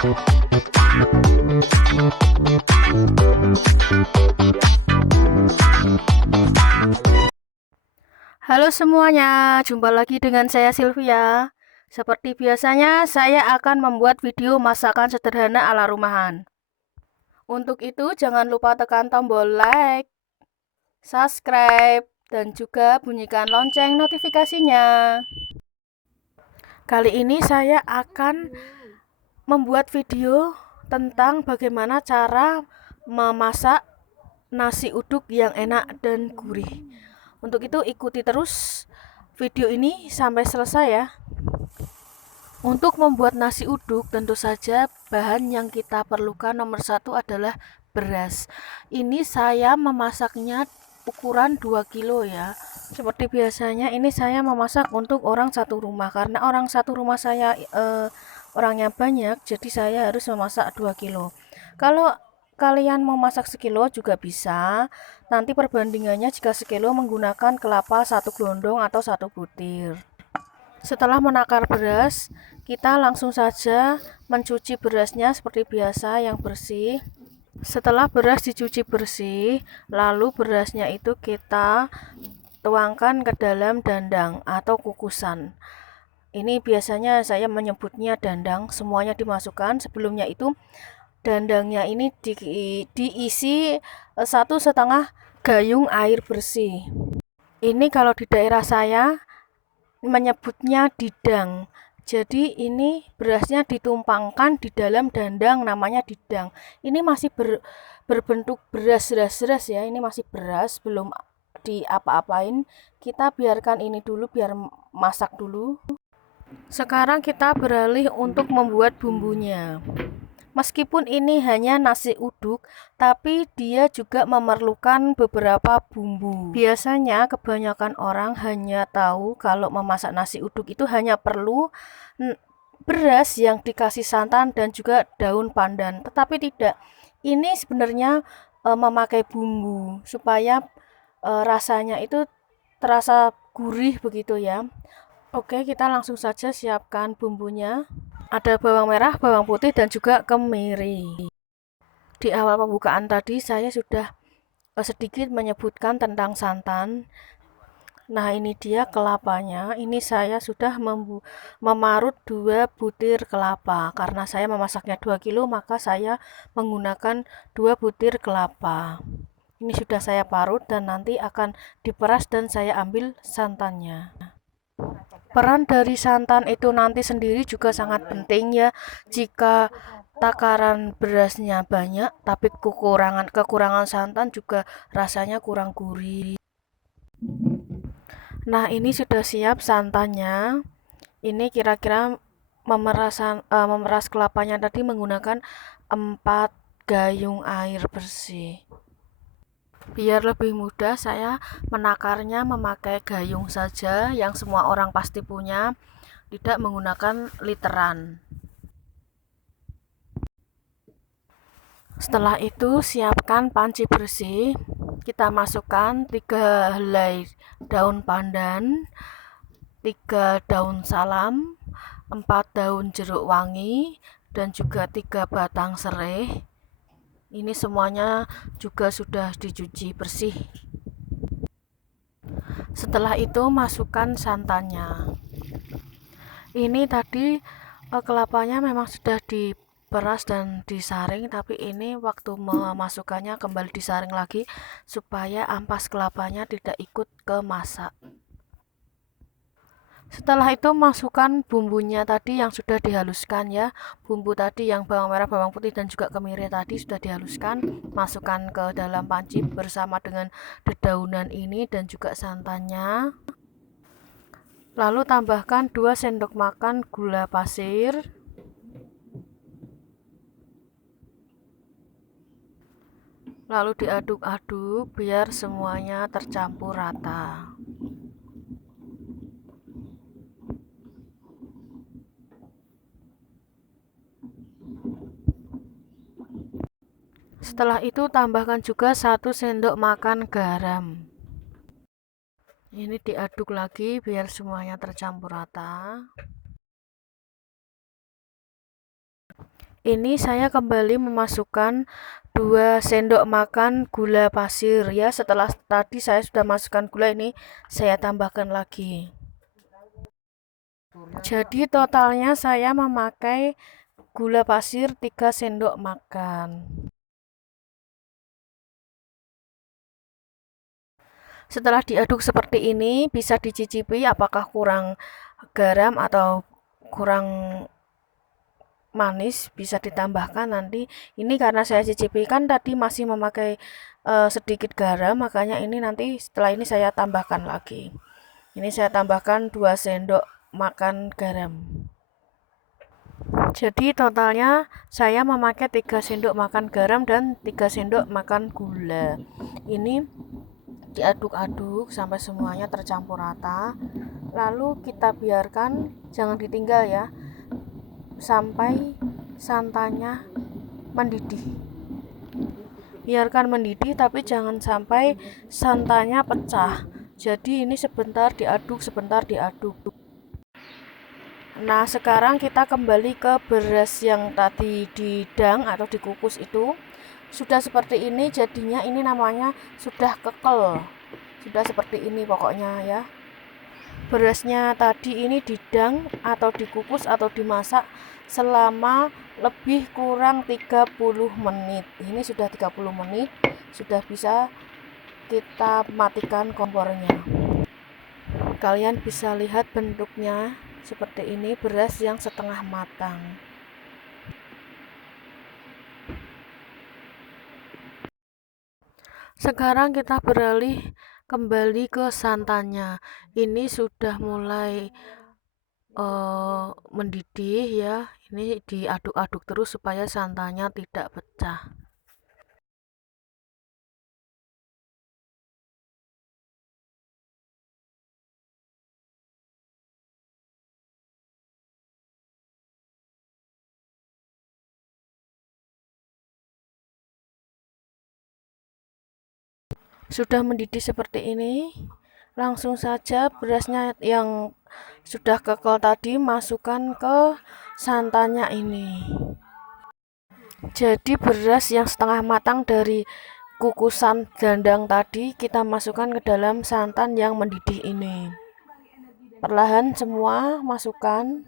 Halo semuanya, jumpa lagi dengan saya Sylvia. Seperti biasanya, saya akan membuat video masakan sederhana ala rumahan. Untuk itu, jangan lupa tekan tombol like, subscribe, dan juga bunyikan lonceng notifikasinya. Kali ini saya akan membuat video tentang bagaimana cara memasak nasi uduk yang enak dan gurih. Untuk itu ikuti terus video ini sampai selesai ya. Untuk membuat nasi uduk tentu saja bahan yang kita perlukan nomor satu adalah beras. Ini saya memasaknya ukuran 2 kilo ya. Seperti biasanya ini saya memasak untuk orang satu rumah karena orang satu rumah saya orangnya banyak, jadi saya harus memasak 2 kilo. Kalau kalian mau masak sekilo juga bisa. Nanti perbandingannya jika sekilo menggunakan kelapa 1 gelondong atau 1 butir. Setelah menakar beras, kita langsung saja mencuci berasnya seperti biasa yang bersih. Setelah beras dicuci bersih, lalu berasnya itu kita tuangkan ke dalam dandang atau kukusan. Ini biasanya saya menyebutnya dandang, semuanya dimasukkan. Sebelumnya itu dandangnya ini diisi 1,5 gayung air bersih. Ini kalau di daerah saya menyebutnya didang. Jadi ini berasnya ditumpangkan di dalam dandang, namanya didang. Ini masih berbentuk beras ya. Ini masih beras, belum diapa-apain. Kita biarkan ini dulu biar masak dulu. Sekarang kita beralih untuk membuat bumbunya. Meskipun ini hanya nasi uduk, tapi dia juga memerlukan beberapa bumbu. Biasanya kebanyakan orang hanya tahu kalau memasak nasi uduk itu hanya perlu beras yang dikasih santan dan juga daun pandan. Tetapi tidak. Ini sebenarnya memakai bumbu supaya rasanya itu terasa gurih begitu ya. Oke, kita langsung saja siapkan bumbunya. Ada bawang merah, bawang putih, dan juga kemiri. Di awal pembukaan tadi saya sudah sedikit menyebutkan tentang santan. Nah, ini dia kelapanya. Ini saya sudah memarut 2 butir kelapa. Karena saya memasaknya 2 kilo, maka saya menggunakan 2 butir kelapa. Ini sudah saya parut dan nanti akan diperas dan saya ambil santannya. Peran dari santan itu nanti sendiri juga sangat penting ya. Jika takaran berasnya banyak tapi kekurangan santan juga rasanya kurang gurih. Nah, ini sudah siap santannya. Ini kira-kira memeras kelapanya tadi menggunakan 4 gayung air bersih. Biar lebih mudah saya menakarnya memakai gayung saja yang semua orang pasti punya, tidak menggunakan literan. Setelah itu siapkan panci bersih. Kita masukkan 3 helai daun pandan, 3 daun salam, 4 daun jeruk wangi, dan juga 3 batang serai. Ini semuanya juga sudah dicuci bersih. Setelah itu masukkan santannya. Ini tadi kelapanya memang sudah diperas dan disaring, tapi ini waktu memasukkannya kembali disaring lagi supaya ampas kelapanya tidak ikut ke masak. Setelah itu masukkan bumbunya tadi yang sudah dihaluskan ya. Bumbu tadi yang bawang merah, bawang putih, dan juga kemiri tadi sudah dihaluskan. Masukkan ke dalam panci bersama dengan dedaunan ini dan juga santannya. Lalu tambahkan 2 sendok makan gula pasir. Lalu diaduk-aduk biar semuanya tercampur rata. Setelah itu tambahkan juga 1 sendok makan garam. Ini diaduk lagi biar semuanya tercampur rata. Ini saya kembali memasukkan 2 sendok makan gula pasir ya. Setelah tadi saya sudah masukkan gula, ini saya tambahkan lagi. Jadi totalnya saya memakai gula pasir 3 sendok makan. Setelah diaduk seperti ini, bisa dicicipi apakah kurang garam atau kurang manis, bisa ditambahkan nanti. Ini karena saya cicipi kan tadi masih memakai sedikit garam, makanya ini nanti setelah ini saya tambahkan lagi. Ini saya tambahkan 2 sendok makan garam. Jadi totalnya saya memakai 3 sendok makan garam dan 3 sendok makan gula. Ini diaduk-aduk sampai semuanya tercampur rata. Lalu kita biarkan, jangan ditinggal ya, sampai santannya mendidih. Biarkan mendidih tapi jangan sampai santannya pecah. Jadi ini sebentar diaduk, sebentar diaduk. Nah, sekarang kita kembali ke beras yang tadi didang atau dikukus itu. Sudah seperti ini jadinya, ini namanya sudah kekel. Sudah seperti ini pokoknya ya. Berasnya tadi ini didang atau dikukus atau dimasak selama lebih kurang 30 menit. Ini sudah 30 menit, sudah bisa kita matikan kompornya. Kalian bisa lihat bentuknya seperti ini, beras yang setengah matang. Sekarang kita beralih kembali ke santannya. Ini sudah mulai mendidih ya. Ini diaduk-aduk terus supaya santannya tidak pecah. Sudah mendidih seperti ini, langsung saja berasnya yang sudah kekel tadi masukkan ke santannya ini. Jadi beras yang setengah matang dari kukusan dandang tadi kita masukkan ke dalam santan yang mendidih ini. Perlahan semua masukkan.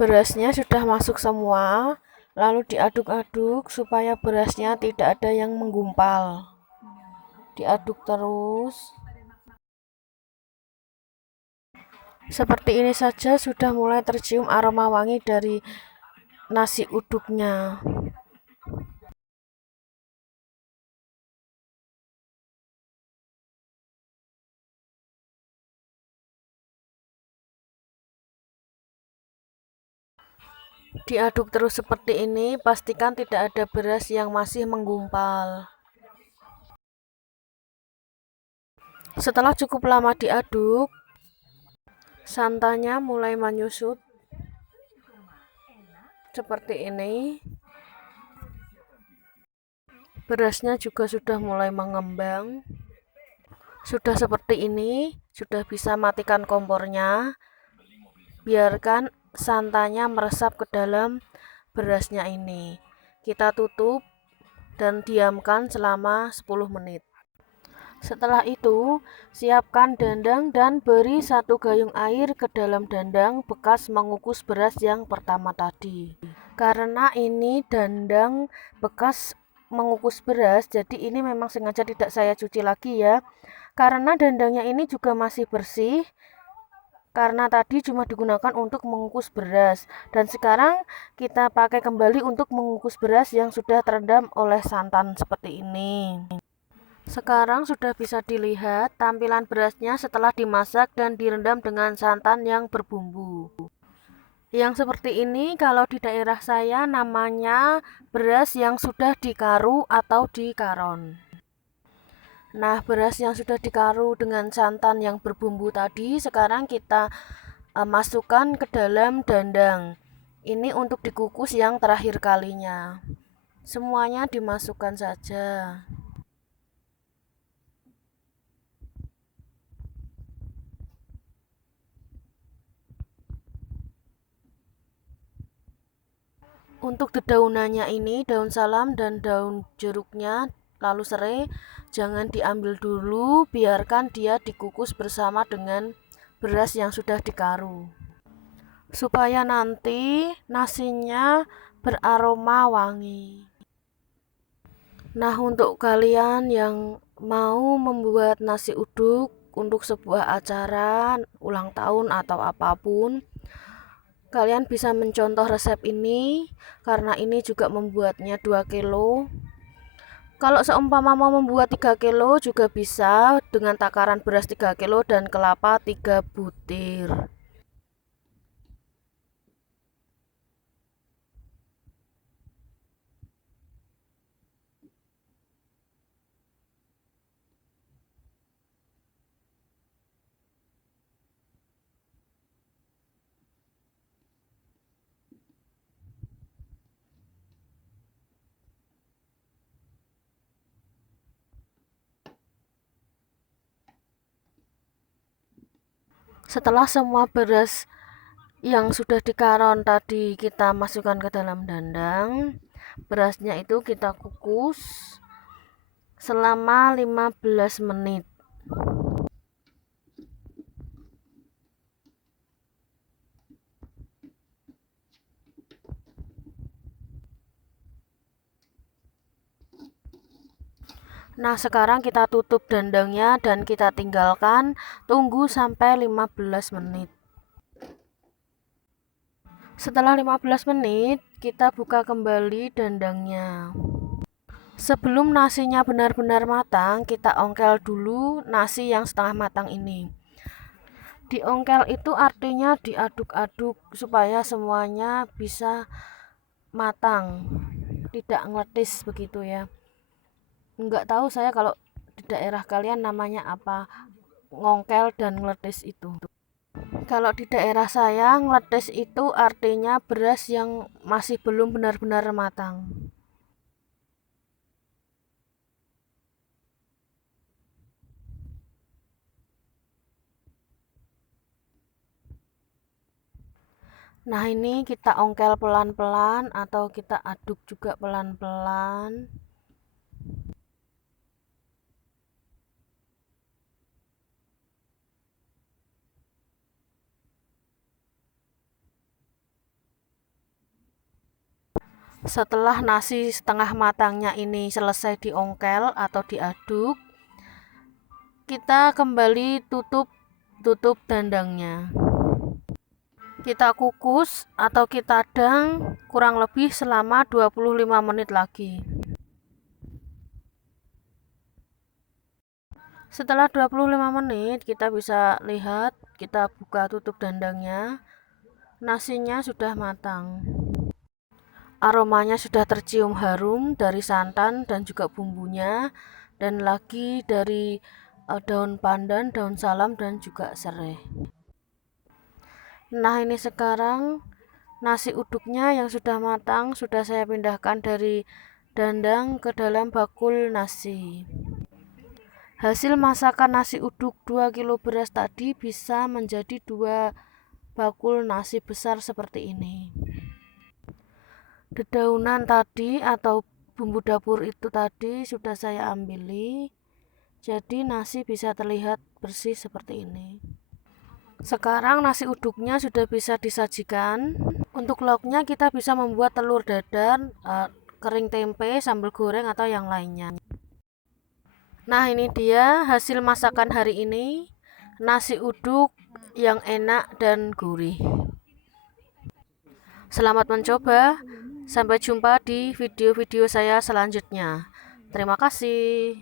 Berasnya sudah masuk semua, lalu diaduk-aduk supaya berasnya tidak ada yang menggumpal. Diaduk terus. Seperti ini saja sudah mulai tercium aroma wangi dari nasi uduknya. Diaduk terus seperti ini, pastikan tidak ada beras yang masih menggumpal. Setelah cukup lama diaduk, santannya mulai menyusut seperti ini. Berasnya juga sudah mulai mengembang. Sudah seperti ini, sudah bisa matikan kompornya. Biarkan santannya meresap ke dalam berasnya ini. Kita tutup dan diamkan selama 10 menit. Setelah itu, siapkan dandang dan beri 1 gayung air ke dalam dandang bekas mengukus beras yang pertama tadi. Karena ini dandang bekas mengukus beras, jadi ini memang sengaja tidak saya cuci lagi ya. Karena dandangnya ini juga masih bersih, karena tadi cuma digunakan untuk mengukus beras. Dan sekarang kita pakai kembali untuk mengukus beras yang sudah terendam oleh santan seperti ini. Sekarang sudah bisa dilihat tampilan berasnya setelah dimasak dan direndam dengan santan yang berbumbu. Yang seperti ini kalau di daerah saya namanya beras yang sudah dikaru atau dikaron. Nah, beras yang sudah dikaru dengan santan yang berbumbu tadi sekarang kita masukkan ke dalam dandang. Ini untuk dikukus yang terakhir kalinya. Semuanya dimasukkan saja. Untuk dedaunannya ini, daun salam dan daun jeruknya lalu serai, jangan diambil dulu, biarkan dia dikukus bersama dengan beras yang sudah dikaru. Supaya nanti nasinya beraroma wangi. Nah, untuk kalian yang mau membuat nasi uduk untuk sebuah acara, ulang tahun atau apapun, kalian bisa mencontoh resep ini karena ini juga membuatnya 2 kilo. Kalau seumpama mau membuat 3 kilo juga bisa dengan takaran beras 3 kilo dan kelapa 3 butir. Setelah semua beras yang sudah dikaron tadi kita masukkan ke dalam dandang, berasnya itu kita kukus selama 15 menit. Nah, sekarang kita tutup dandangnya dan kita tinggalkan tunggu sampai 15 menit. Setelah 15 menit, kita buka kembali dandangnya. Sebelum nasinya benar-benar matang, kita ongkel dulu nasi yang setengah matang ini. Diongkel itu artinya diaduk-aduk supaya semuanya bisa matang, tidak ngeletis begitu ya. Enggak tahu saya kalau di daerah kalian namanya apa, ngongkel dan ngeletis itu. Kalau di daerah saya ngeletis itu artinya beras yang masih belum benar-benar matang. Nah, ini kita ongkel pelan-pelan atau kita aduk juga pelan-pelan. Setelah nasi setengah matangnya ini selesai diongkel atau diaduk, kita kembali tutup dandangnya. Kita kukus atau kita dang kurang lebih selama 25 menit lagi. Setelah 25 menit kita bisa lihat, kita buka tutup dandangnya, nasinya sudah matang. Aromanya sudah tercium harum dari santan dan juga bumbunya, dan lagi dari daun pandan, daun salam dan juga serai. Nah, ini sekarang nasi uduknya yang sudah matang sudah saya pindahkan dari dandang ke dalam bakul nasi. Hasil masakan nasi uduk 2 kilo beras tadi bisa menjadi 2 bakul nasi besar seperti ini. Dedaunan tadi atau bumbu dapur itu tadi sudah saya ambili, jadi nasi bisa terlihat bersih seperti ini. Sekarang nasi uduknya sudah bisa disajikan. Untuk lauknya kita bisa membuat telur dadar, kering tempe, sambal goreng atau yang lainnya. Nah, ini dia hasil masakan hari ini, nasi uduk yang enak dan gurih. Selamat mencoba, sampai jumpa di video-video saya selanjutnya. Terima kasih.